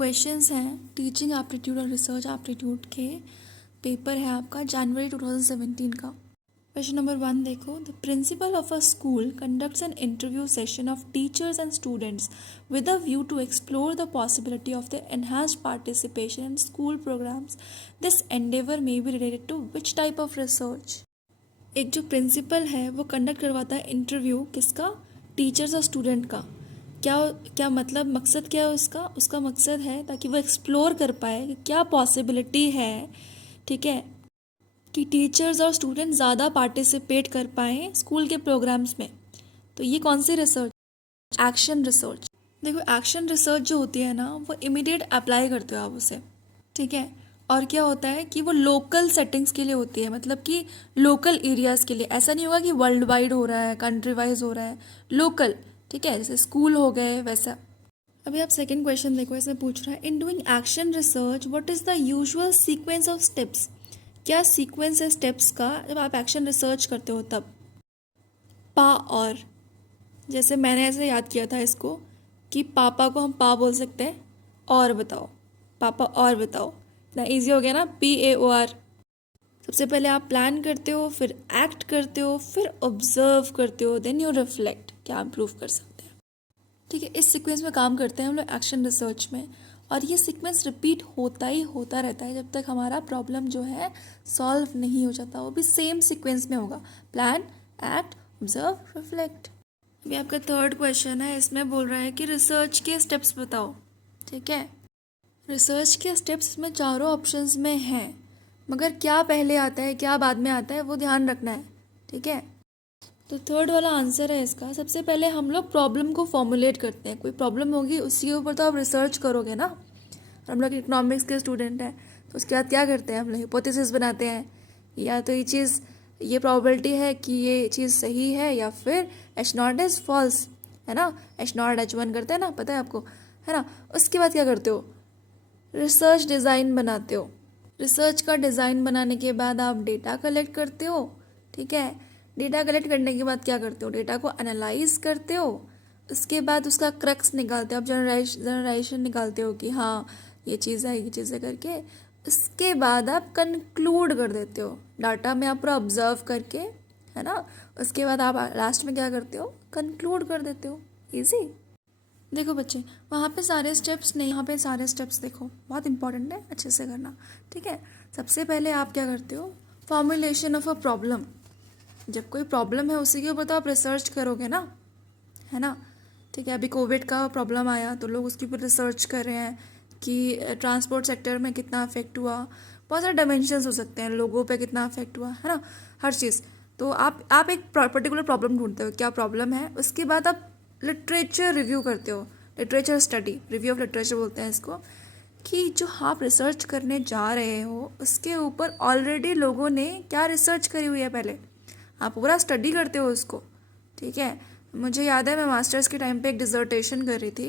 Questions हैं teaching aptitude और research aptitude के। पेपर है आपका जनवरी 2017 का। क्वेश्चन नंबर 1 देखो, the principal of a school conducts an interview session of teachers and students with a view to explore the possibility of the enhanced participation in school programmes. This endeavour may be related to which type of research. एक जो principal है वो conduct करवाता है interview, किसका? Teachers और student का। क्या क्या मतलब, मकसद क्या है उसका? उसका मकसद है ताकि वो एक्सप्लोर कर पाए कि क्या पॉसिबिलिटी है, ठीक है, कि टीचर्स और स्टूडेंट ज़्यादा पार्टिसिपेट कर पाएँ स्कूल के प्रोग्राम्स में। तो ये कौन सी रिसर्च? Action research. देखो, एक्शन रिसर्च जो होती है ना, वो इमीडिएट अप्लाई करते हो आप उसे, ठीक है। और क्या होता है कि वो लोकल सेटिंग्स के लिए होती है, मतलब कि लोकल एरियाज़ के लिए। ऐसा नहीं होगा कि वर्ल्ड वाइड हो रहा है, कंट्री वाइज हो रहा है, लोकल, ठीक है, जैसे स्कूल हो गए वैसा। अभी आप सेकंड क्वेश्चन देखो, इसमें पूछ रहा है in doing action research what is the usual sequence of steps. क्या सीक्वेंस है स्टेप्स का जब आप एक्शन रिसर्च करते हो तब? पा और, जैसे मैंने ऐसे याद किया था इसको कि पापा को हम पा बोल सकते हैं, और बताओ, पापा और बताओ, इतना ईजी हो गया ना, PAOR। सबसे पहले आप प्लान करते हो, फिर एक्ट करते हो, फिर ऑब्जर्व करते हो, देन यू रिफ्लेक्ट, क्या इम्प्रूव कर सकते हैं, ठीक है। इस सीक्वेंस में काम करते हैं हम लोग एक्शन रिसर्च में, और ये सीक्वेंस रिपीट होता ही होता रहता है जब तक हमारा प्रॉब्लम जो है सॉल्व नहीं हो जाता। वो भी सेम सीक्वेंस में होगा, प्लान, एक्ट, ऑब्जर्व, रिफ्लेक्ट। अभी आपका थर्ड क्वेश्चन है, इसमें बोल रहा है कि रिसर्च के स्टेप्स बताओ, ठीक है। रिसर्च के स्टेप्स में चारों ऑप्शंस में हैं, मगर क्या पहले आता है क्या बाद में आता है वो ध्यान रखना है, ठीक है। तो थर्ड वाला आंसर है इसका, सबसे पहले हम लोग प्रॉब्लम को फॉर्मुलेट करते हैं। कोई प्रॉब्लम होगी उसके ऊपर तो आप रिसर्च करोगे ना। हम लोग इकोनॉमिक्स के स्टूडेंट हैं, तो उसके बाद क्या करते हैं हम लोग? हिपोथेसिस बनाते हैं, या तो ये प्रोबेबिलिटी है कि ये चीज़ सही है, या फिर H0 इज़ फॉल्स, है ना। H0 H1 करते हैं ना, पता है आपको, है ना। उसके बाद क्या करते हो? रिसर्च डिज़ाइन बनाते हो। रिसर्च का डिज़ाइन बनाने के बाद आप डेटा कलेक्ट करते हो, ठीक है। डेटा कलेक्ट करने के बाद क्या करते हो? डेटा को एनालाइज करते हो, उसके बाद उसका क्रक्स निकालते हो, आप जनरलाइजेशन निकालते हो कि हाँ ये चीज़ है करके। उसके बाद आप कंक्लूड कर देते हो डाटा में, आप पूरा ऑब्जर्व करके, है ना। उसके बाद आप लास्ट में क्या करते हो? कंक्लूड कर देते हो। इजी। देखो बच्चे, वहाँ पे सारे स्टेप्स नहीं, यहाँ पे सारे स्टेप्स देखो, बहुत इंपॉर्टेंट है, अच्छे से करना, ठीक है। सबसे पहले आप क्या करते हो? Formulation of a problem. जब कोई प्रॉब्लम है उसी के ऊपर तो आप रिसर्च करोगे ना, है ना, ठीक है। अभी कोविड का प्रॉब्लम आया तो लोग उसके ऊपर रिसर्च कर रहे हैं कि ट्रांसपोर्ट सेक्टर में कितना अफेक्ट हुआ। बहुत सारे डायमेंशंस हो सकते हैं, लोगों पे कितना अफेक्ट हुआ, है ना, हर चीज़। तो आप एक पर्टिकुलर प्रॉब्लम ढूंढते हो, क्या प्रॉब्लम है, उसके बाद आप लिटरेचर रिव्यू करते हो। Literature study, review of literature बोलते हैं इसको, कि जो आप रिसर्च करने जा रहे हो उसके ऊपर ऑलरेडी लोगों ने क्या रिसर्च करी हुई है पहले, आप पूरा स्टडी करते हो उसको, ठीक है। मुझे याद है मैं मास्टर्स के टाइम पे एक डिसर्टेशन कर रही थी,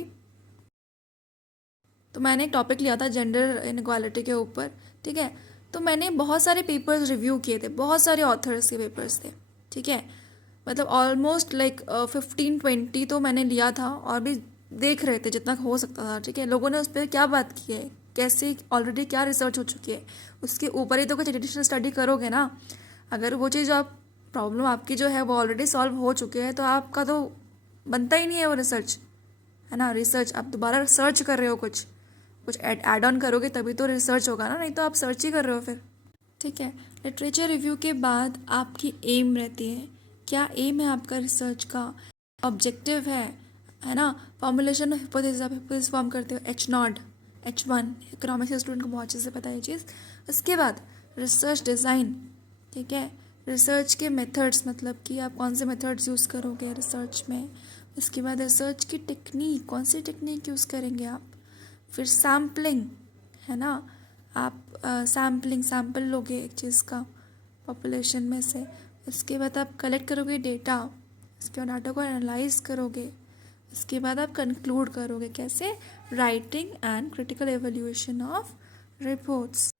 तो मैंने एक टॉपिक लिया था जेंडर इनइक्वालिटी के ऊपर, ठीक है। तो मैंने बहुत सारे पेपर्स रिव्यू किए थे, बहुत सारे ऑथर्स के पेपर्स थे, ठीक है। मतलब ऑलमोस्ट लाइक 15-20 तो मैंने लिया था, और भी देख रहे थे जितना हो सकता था, ठीक है। लोगों ने उस पर क्या बात की है, कैसे ऑलरेडी क्या रिसर्च हो चुकी है, उसके ऊपर ही तो कुछ एडिशनल स्टडी करोगे ना। अगर वो चीज़ आप प्रॉब्लम आपकी जो है वो ऑलरेडी सॉल्व हो चुके हैं तो आपका तो बनता ही नहीं है वो रिसर्च, है ना। रिसर्च आप दोबारा सर्च कर रहे हो, कुछ ऐड ऑन करोगे तभी तो रिसर्च होगा ना, नहीं तो आप सर्च ही कर रहे हो फिर, ठीक है। लिटरेचर रिव्यू के बाद आपकी एम रहती है, क्या एम है आपका रिसर्च का, ऑब्जेक्टिव है ना। फॉर्मुलेशन ऑफ हिपोथेसिस, आप हिपोथेसिस फॉर्म करते हो, H0 H1, इकोनॉमिक्स के स्टूडेंट को बहुत अच्छे से पता है ये चीज़। उसके बाद रिसर्च डिज़ाइन, ठीक है। रिसर्च के मेथड्स, मतलब कि आप कौन से मेथड्स यूज़ करोगे रिसर्च में। उसके बाद रिसर्च की टेक्निक, कौन सी टेक्निक यूज़ करेंगे आप। फिर सैम्पलिंग, है ना, आप सैम्पल लोगे एक चीज़ का पॉपुलेशन में से। उसके बाद आप कलेक्ट करोगे डेटा, उसके बाद डाटा को एनालाइज करोगे, उसके बाद आप कंक्लूड करोगे, कैसे? Writing and critical evaluation of reports.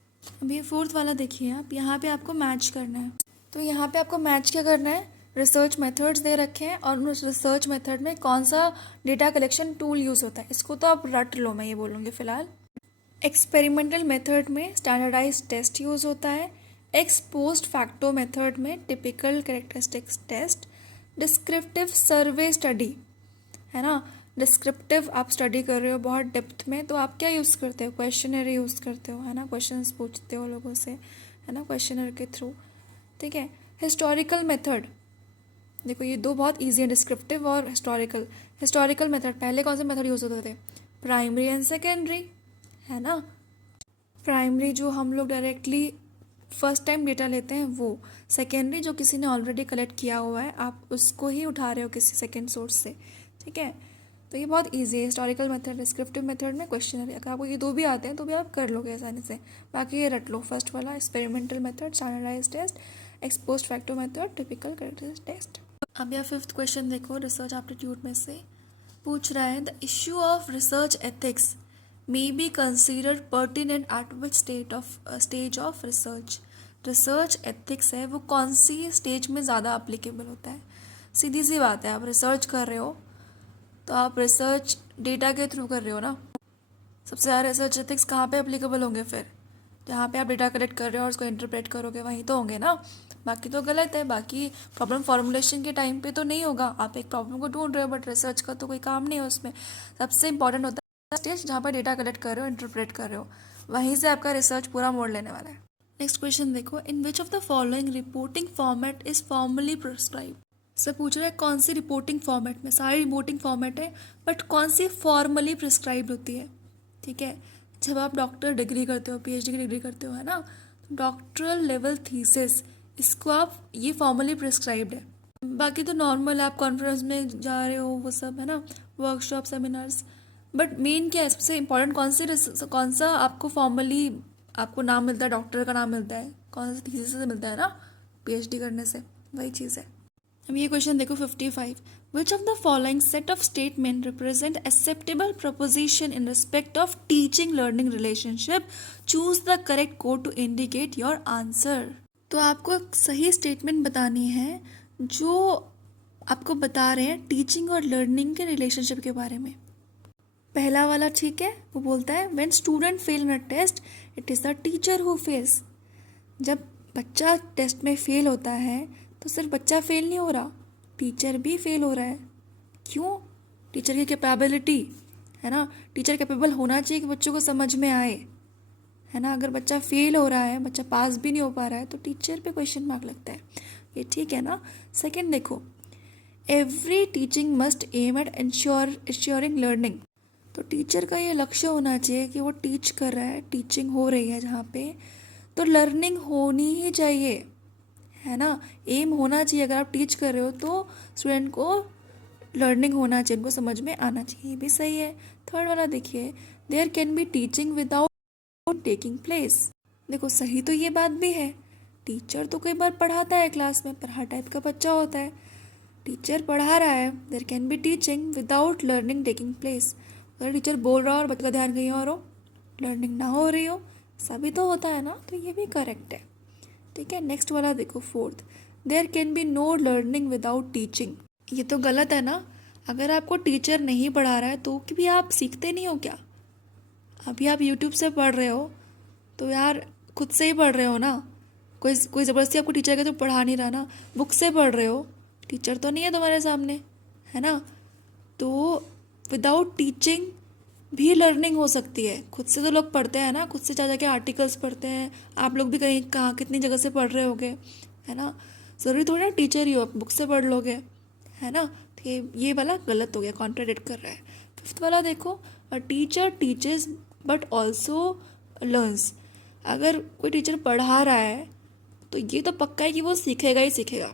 अब ये फोर्थ वाला देखिए आप, यहाँ पे आपको मैच करना है। तो यहाँ पे आपको मैच क्या करना है? रिसर्च मेथड्स दे रखे हैं और उस रिसर्च मेथड में कौन सा डेटा कलेक्शन टूल यूज़ होता है, इसको तो आप रट लो, मैं ये बोलूँगी फ़िलहाल। एक्सपेरिमेंटल मेथड में स्टैंडर्डाइज टेस्ट यूज़ होता है। एक्स पोस्ट फैक्टो मेथड में टिपिकल कैरेक्टरिस्टिक्स टेस्ट। डिस्क्रिप्टिव सर्वे स्टडी, है ना, डिस्क्रिप्टिव आप स्टडी कर रहे हो बहुत डेप्थ में, तो आप क्या यूज़ करते हो, क्वेश्चनरी यूज़ करते हो, है ना, क्वेश्चंस पूछते हो लोगों से, है ना, क्वेश्चनर के थ्रू। ठीक है। हिस्टोरिकल मेथड, देखो ये दो बहुत ईजी है, डिस्क्रिप्टिव और हिस्टोरिकल। हिस्टोरिकल मेथड पहले कौन से मेथड यूज़ होते थे, प्राइमरी एंड सेकेंडरी, है ना। प्राइमरी जो हम लोग डायरेक्टली फर्स्ट टाइम डेटा लेते हैं वो, सेकेंडरी जो किसी ने ऑलरेडी कलेक्ट किया हुआ है, आप उसको ही उठा रहे हो किसी सेकेंड सोर्स से। ठीक है, तो ये बहुत इजी है। हिस्टोरिकल मेथड, डिस्क्रिप्टिव मेथड में क्वेश्चनरी, अगर आपको ये दो भी आते हैं तो भी आप कर लोगे आसानी से। बाकी ये रट लो, फर्स्ट वाला experimental method, standardise test, ex post facto method, typical characteristic test. अब यह फिफ्थ क्वेश्चन देखो, रिसर्च एप्टीट्यूड में से पूछ रहा है, the issue of research ethics may be considered pertinent at which stage of research। Research ethics है वो कौन सी स्टेज में ज़्यादा अप्लीकेबल होता है। सीधी सी बात है, आप रिसर्च कर रहे हो तो आप रिसर्च डेटा के थ्रू कर रहे हो ना। सबसे ज़्यादा रिसर्च एथिक्स कहाँ पे अप्लीकेबल होंगे, फिर जहाँ पे आप डेटा कलेक्ट कर रहे हो और उसको इंटरप्रेट करोगे वहीं तो होंगे ना। बाकी तो गलत है, बाकी प्रॉब्लम फॉर्मुलेशन के टाइम पे तो नहीं होगा, आप एक प्रॉब्लम को ढूंढ रहे हो, बट रिसर्च का तो कोई काम नहीं है उसमें। सबसे इंपॉर्टेंट होता है स्टेज जहाँ पर डेटा कलेक्ट कर रहे हो, इंटरप्रेट कर रहे हो, वहीं से आपका रिसर्च पूरा मोड़ लेने वाला है। नेक्स्ट क्वेश्चन देखो, in which of the following reporting format is formally prescribe. सब पूछ रहा है कौन सी रिपोर्टिंग फॉर्मेट में, सारी रिपोर्टिंग फॉर्मेट है बट कौन सी फॉर्मली प्रिस्क्राइब होती है। ठीक है, जब आप डॉक्टर डिग्री करते हो, पीएचडी की डिग्री करते हो, है ना, तो डॉक्टरल लेवल थीसिस, इसको आप, ये फॉर्मली प्रिस्क्राइब्ड है। बाकी तो नॉर्मल आप कॉन्फ्रेंस में जा रहे हो वो सब, है ना, वर्कशॉप सेमिनार्स, बट मेन क्या है, सबसे इम्पोर्टेंट कौन सा आपको फॉर्मली आपको नाम मिलता है, डॉक्टर का नाम मिलता है, कौन सा थीसिस से मिलता है ना, पीएचडी करने से, वही चीज़ है। अब ये क्वेश्चन देखो 55, which of the following set of statement represent acceptable proposition in respect of teaching learning relationship, choose the correct code to indicate your answer. तो आपको सही स्टेटमेंट बतानी है जो आपको बता रहे हैं टीचिंग और लर्निंग के रिलेशनशिप के बारे में। पहला वाला ठीक है, वो बोलता है when student fail in a test it is the teacher who fails. जब बच्चा टेस्ट में फेल होता है तो सिर्फ बच्चा फेल नहीं हो रहा, टीचर भी फेल हो रहा है। क्यों? टीचर की कैपेबिलिटी, है ना, टीचर कैपेबल होना चाहिए कि बच्चों को समझ में आए, है ना। अगर बच्चा फेल हो रहा है, बच्चा पास भी नहीं हो पा रहा है, तो टीचर पे क्वेश्चन मार्क लगता है। ये ठीक है ना। सेकंड देखो, every teaching must aim at ensuring learning. तो टीचर का ये लक्ष्य होना चाहिए कि वो टीच कर रहा है, टीचिंग हो रही है जहाँ पे, तो लर्निंग होनी ही चाहिए, है ना। एम होना चाहिए, अगर आप टीच कर रहे हो तो स्टूडेंट को लर्निंग होना चाहिए, उनको समझ में आना चाहिए, ये भी सही है। थर्ड वाला देखिए, there can be teaching without taking place. देखो सही तो ये बात भी है, टीचर तो कई बार पढ़ाता है क्लास में, पर हर टाइप का बच्चा होता है, टीचर पढ़ा रहा है, there can be teaching without learning taking place. अगर टीचर बोल रहा हो और बच्चे का ध्यान कहीं और हो, लर्निंग ना हो रही हो, सभी तो होता है ना, तो ये भी करेक्ट है। ठीक है, नेक्स्ट वाला देखो fourth, there can be no learning without teaching. ये तो गलत है ना, अगर आपको टीचर नहीं पढ़ा रहा है तो भी आप सीखते नहीं हो क्या। अभी आप यूट्यूब से पढ़ रहे हो तो यार खुद से ही पढ़ रहे हो ना, कोई ज़बरदस्ती आपको टीचर के तो पढ़ा नहीं रहा ना, बुक से पढ़ रहे हो, टीचर तो नहीं है तुम्हारे सामने, है ना। तो विदाउट टीचिंग भी लर्निंग हो सकती है। खुद से तो लोग पढ़ते हैं ना, खुद से जा जाके आर्टिकल्स पढ़ते हैं, आप लोग भी कहीं कहाँ कितनी जगह से पढ़ रहे होगे, है ना। ज़रूरी थोड़ी ना टीचर ही हो, आप बुक से पढ़ लोगे, है ना। तो ये वाला गलत हो गया, कॉन्ट्राडिक्ट कर रहा है। फिफ्थ वाला देखो, a teacher teaches but also learns. अगर कोई टीचर पढ़ा रहा है तो ये तो पक्का है कि वो सीखेगा ही सीखेगा।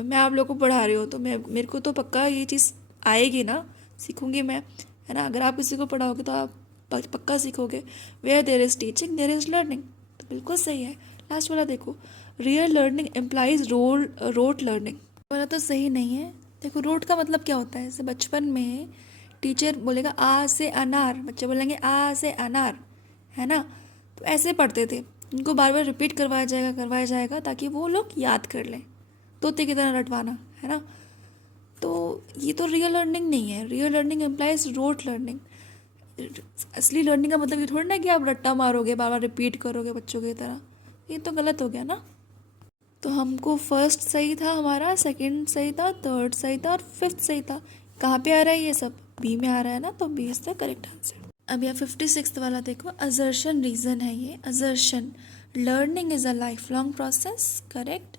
मैं आप लोग को पढ़ा रही हूँ तो मेरे को तो पक्का ये चीज़ आएगी ना, सीखूंगी मैं, है ना। अगर आप किसी को पढ़ाओगे तो आप पक्का सीखोगे। Where there is teaching there is learning, तो बिल्कुल सही है। लास्ट वाला देखो, real learning employs rote learning, वाला तो सही नहीं है। देखो रोट का मतलब क्या होता है, जैसे बचपन में टीचर बोलेगा आ से अनार, बच्चे बोलेंगे आ से अनार, है ना। तो ऐसे पढ़ते थे, उनको बार बार रिपीट करवाया जाएगा ताकि वो लोग याद कर लें। तोते की तरह रटवाना, है ना। तो ये तो रियल लर्निंग नहीं है। Real learning employs rote learning. असली लर्निंग का मतलब ये थोड़ी ना कि आप रट्टा मारोगे, बार बार रिपीट करोगे बच्चों की तरह, ये तो गलत हो गया ना। तो हमको फर्स्ट सही था हमारा, सेकंड सही था, थर्ड सही था और फिफ्थ सही था। कहाँ पे आ रहा है ये सब? बी में आ रहा है ना, तो B is the correct answer. अब यह 56 वाला देखो, असर्शन रीजन है ये। Assertion, learning is a life long process, correct.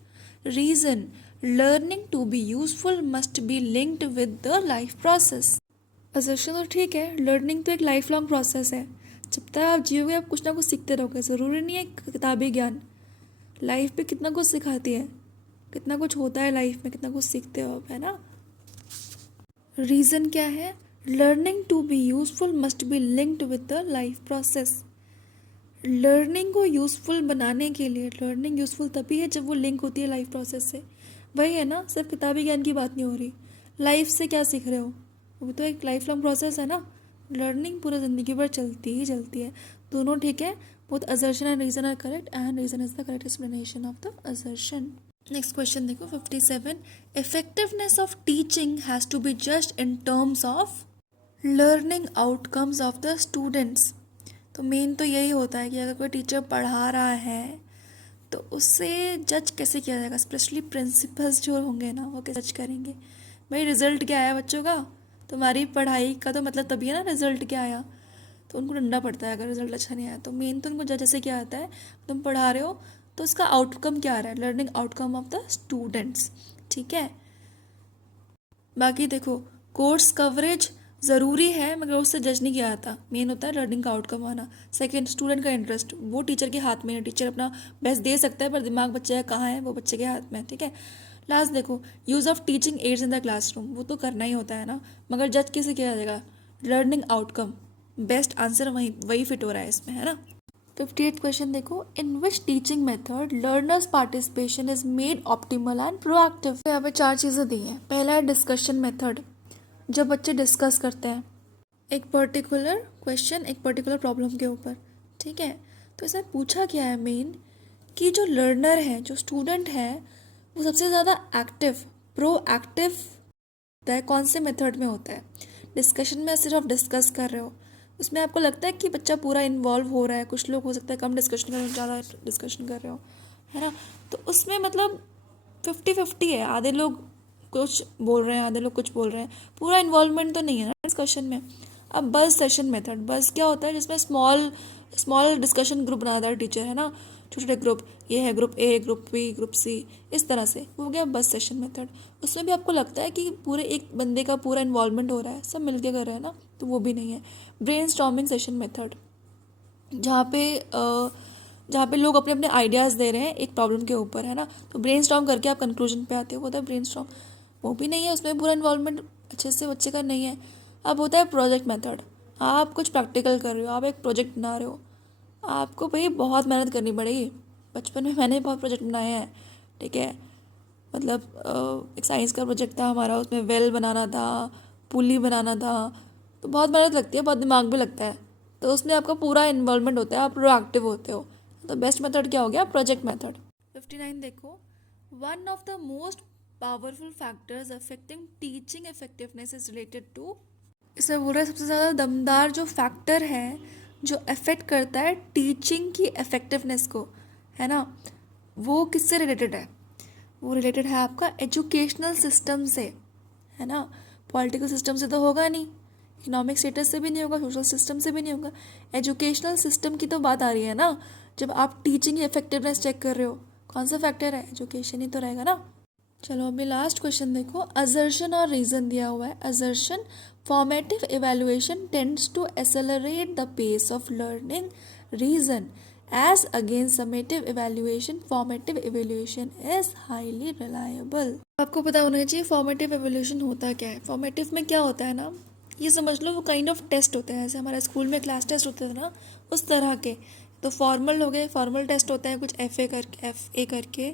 Reason, learning to be useful must be linked with the life process. Assertion तो ठीक है, लर्निंग तो एक लाइफ लॉन्ग प्रोसेस है। जब तक आप जियोगे आप कुछ ना कुछ सीखते रहोगे। ज़रूरी नहीं है किताबी ज्ञान, लाइफ पे कितना कुछ सिखाती है, कितना कुछ होता है लाइफ में, कितना कुछ सीखते हो आप, है ना। रीज़न क्या है? Learning to be useful must be linked with the life process. Learning को यूज़फुल बनाने के लिए, लर्निंग यूज़फुल तभी है जब वो लिंक होती है लाइफ प्रोसेस से। वही है ना, सिर्फ किताबी ज्ञान की बात नहीं हो रही। लाइफ से क्या सीख रहे हो, वो तो एक लाइफ लॉन्ग प्रोसेस है ना। लर्निंग पूरा ज़िंदगी भर चलती ही चलती है। दोनों ठीक है, both assertion and reason are correct and reason is the correct explanation of the assertion. Next question देखो 57, effectiveness of teaching has to be just in terms of learning outcomes of the students. तो main तो यही होता है कि अगर कोई teacher पढ़ा रहा है तो उससे जज कैसे किया जाएगा। स्पेशली प्रिंसिपल्स जो होंगे ना, वो कैसे जज करेंगे? भाई रिजल्ट क्या आया बच्चों का, तुम्हारी पढ़ाई का तो मतलब तभी है ना रिजल्ट क्या आया। तो उनको डंडा पड़ता है अगर रिजल्ट अच्छा नहीं आया। तो मेन तो उनको जज ऐसे क्या आता है, तुम पढ़ा रहे हो तो उसका आउटकम क्या आ रहा है, learning outcome of the students, ठीक है। बाकी देखो, कोर्स कवरेज ज़रूरी है मगर उससे जज नहीं किया जाता। मेन होता है लर्निंग का आउटकम आना। सेकंड, स्टूडेंट का इंटरेस्ट, वो टीचर के हाथ में है। टीचर अपना बेस्ट दे सकता है पर दिमाग बच्चे का कहाँ है, वो बच्चे के हाथ में है, ठीक है। लास्ट देखो, use of teaching ads in the classroom, वो तो करना ही होता है ना, मगर जज किसे किया जाएगा, लर्निंग आउटकम। बेस्ट आंसर वही वही फिट हो रहा है इसमें, है ना। 58 क्वेश्चन देखो, in which teaching method learners participation is made optimal and proactive. यहाँ पे 4 चीज़ें दी हैं। पहला है डिस्कशन मेथड, जब बच्चे डिस्कस करते हैं एक पर्टिकुलर क्वेश्चन, एक पर्टिकुलर प्रॉब्लम के ऊपर, ठीक है। तो इसमें पूछा क्या है मेन, कि जो लर्नर है, जो स्टूडेंट है, वो सबसे ज़्यादा एक्टिव, प्रोएक्टिव होता है कौन से मेथड में होता है। डिस्कशन में सिर्फ डिस्कस कर रहे हो, उसमें आपको लगता है कि बच्चा पूरा इन्वॉल्व हो रहा है। कुछ लोग हो सकता है कम डिस्कशन कर रहे हो, ज़्यादा डिस्कशन कर रहे हो, है ना। तो उसमें मतलब 50-50 है, आधे लोग कुछ बोल रहे हैं, आधे लोग कुछ बोल रहे हैं, पूरा इन्वॉल्वमेंट तो नहीं है ना डिस्कशन में। अब बस सेशन मेथड, बस क्या होता है, जिसमें स्मॉल स्मॉल डिस्कशन ग्रुप बनाता है टीचर, है ना, छोटे छोटे ग्रुप, ये है group A, group B, group C, इस तरह से, वो हो गया बस सेशन मेथड। उसमें भी आपको लगता है कि पूरे एक बंदे का पूरा इन्वॉल्वमेंट हो रहा है, सब मिलके कर रहे हैं ना, तो वो भी नहीं है। ब्रेन स्टॉर्मिंग सेशन मेथड, जहाँ पे लोग अपने अपने आइडियाज़ दे रहे हैं एक प्रॉब्लम के ऊपर, है ना, तो ब्रेन स्टॉर्म करके आप कंक्लूजन पे आते हो, वो होता है ब्रेन स्टॉर्म, वो भी नहीं है, उसमें पूरा इन्वॉल्वमेंट अच्छे से बच्चे का नहीं है। अब होता है प्रोजेक्ट मेथड, आप कुछ प्रैक्टिकल कर रहे हो, आप एक प्रोजेक्ट बना रहे हो, आपको भाई बहुत मेहनत करनी पड़ेगी। बचपन में मैंने बहुत प्रोजेक्ट बनाए हैं, ठीक है। मतलब एक साइंस का प्रोजेक्ट था हमारा, उसमें वेल बनाना था, पुली बनाना था, तो बहुत मेहनत लगती है, बहुत दिमाग भी लगता है, तो उसमें आपका पूरा इन्वॉल्वमेंट होता है, आप प्रोएक्टिव होते हो। तो बेस्ट मेथड क्या हो गया, प्रोजेक्ट मेथड। 59 देखो, one of the most powerful factors affecting teaching effectiveness is related to, इसमें बोल रहा है सबसे ज़्यादा दमदार जो फैक्टर है जो अफेक्ट करता है टीचिंग की इफेक्टिवनेस को, है ना, वो किससे रिलेटेड है, वो रिलेटेड है आपका एजुकेशनल सिस्टम से, है ना। पॉलिटिकल सिस्टम से तो होगा नहीं, इकोनॉमिक स्टेटस से भी नहीं होगा, सोशल सिस्टम से भी नहीं होगा, एजुकेशनल सिस्टम की तो बात आ रही है ना। जब आप टीचिंग की इफेक्टिवनेस चेक कर रहे हो, कौन सा फैक्टर है, एजुकेशन ही तो रहेगा ना। चलो अभी लास्ट क्वेश्चन देखो, असर्शन और रीज़न दिया हुआ है। Assertion, formative evaluation tends to accelerate the pace of learning. Reason, as against summative evaluation formative evaluation is highly reliable. आपको पता होना चाहिए फॉर्मेटिव इवैल्यूएशन होता क्या है। फॉर्मेटिव में क्या होता है ना, ये समझ लो वो काइंड ऑफ टेस्ट होते हैं, जैसे हमारे स्कूल में क्लास टेस्ट होते थे ना, उस तरह के। तो फॉर्मल हो गए, फॉर्मल टेस्ट होते हैं कुछ एफ ए करके,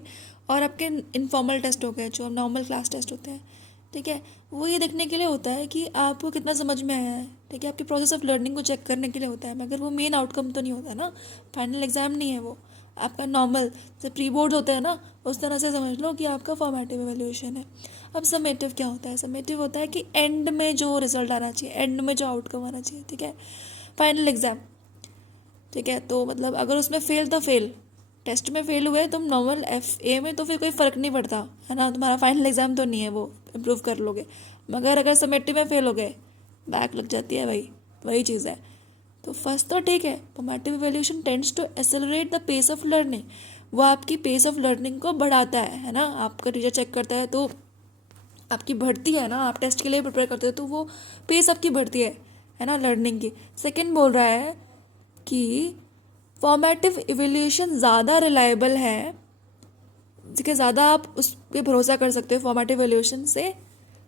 और आपके इनफॉर्मल टेस्ट हो गए जो नॉर्मल क्लास टेस्ट होते हैं, ठीक है। वो ये देखने के लिए होता है कि आपको कितना समझ में आया है, ठीक है, आपकी प्रोसेस ऑफ लर्निंग को चेक करने के लिए होता है, मगर वो मेन आउटकम तो नहीं होता ना, फाइनल एग्जाम नहीं है वो। आपका नॉर्मल जैसे प्री बोर्ड होता है ना, उस तरह से समझ लो कि आपका फॉर्मेटिव इवैल्यूएशन है। अब समेटिव क्या होता है? समेटिव होता है कि एंड में जो रिजल्ट आना चाहिए, एंड में जो आउटकम आना चाहिए, ठीक है, फाइनल एग्जाम, ठीक है। तो मतलब अगर उसमें फेल तो फेल, टेस्ट में फेल हुए तुम नॉर्मल FA में तो फिर कोई फ़र्क नहीं पड़ता है ना, तुम्हारा फाइनल एग्जाम तो नहीं है, वो इम्प्रूव कर लोगे। मगर अगर समेटिव में फेल हो गए, बैक लग जाती है भाई, वही चीज़ है। तो फर्स्ट तो ठीक है, formative evaluation tends to accelerate the pace of learning, वो आपकी पेस ऑफ लर्निंग को बढ़ाता है ना। आपका टीचर चेक करता है तो आपकी बढ़ती है ना, आप टेस्ट के लिए प्रिपेयर करते हो तो वो पेस आपकी बढ़ती है ना लर्निंग की। सेकंड बोल रहा है कि फॉर्मेटिव इवैल्यूएशन ज़्यादा रिलायबल है, ठीक है, ज़्यादा आप उस पर भरोसा कर सकते हो फॉर्मेटिव इवैल्यूएशन से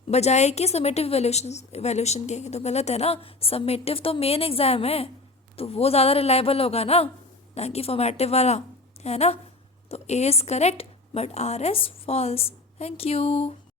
बजाय कि समेटिव इवैल्यूएशन के। तो गलत है ना, समेटिव तो मेन एग्जाम है, तो वो ज़्यादा रिलायबल होगा ना कि फॉर्मेटिव वाला, है ना। तो A is correct but R is false. Thank you.